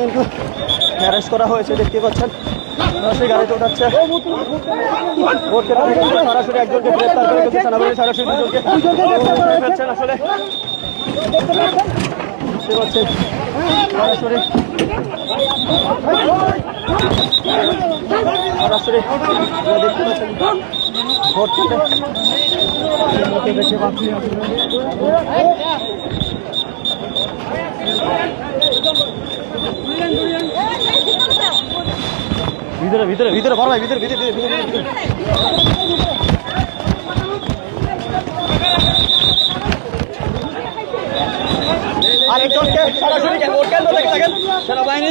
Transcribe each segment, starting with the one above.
কিন্তু অ্যারেস্ট করা হয়েছে, দেখতে পাচ্ছেন সেই গাড়িতে উঠাচ্ছে। ভোট কেন্দ্র থেকে সরাসরি একজনকে গ্রেপ্তার করে কিন্তু সেনাবাহিনী সরাসরি দুজনকে ফেলছেন। আসলে দেখতে পাচ্ছেন সরাসরি সরাসরি দেখতে পাচ্ছেন ভোট কেন্দ্রে ভিতরে ভিতরে ভিতরে বড় ভাই ভিতরে ভিতরে ভিতরে আরেকজনকে সরাসরি ভোট কেন্দ্র থেকে দেখেন সেনাবাহিনী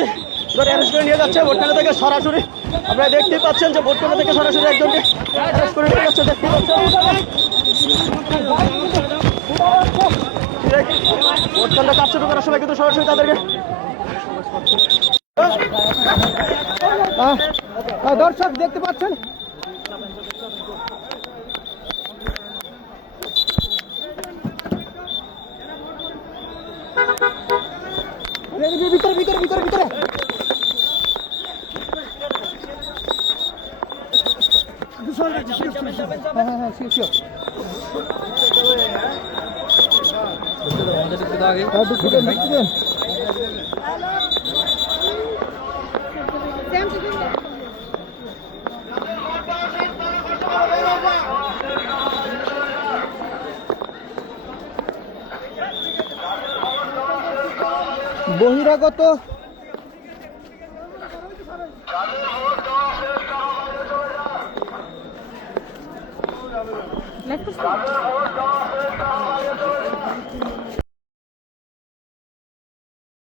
ধরে অ্যারেস্ট করে নিয়ে যাচ্ছে। ভোট কেন্দ্র থেকে সরাসরি আপনারা দেখতেই পাচ্ছেন যে ভোট কেন্দ্র থেকে সরাসরি একজনকে অ্যারেস্ট করে নিয়ে যাচ্ছে, দেখতে পাচ্ছেন। ভোট কেন্দ্র কাজ শুরু করার সময় কিন্তু সরাসরি তাদেরকে দর্শক দেখতে পাচ্ছেন ভিতরে ভিতরে ভিতরে ভিতরে বহিরাগত Let's go.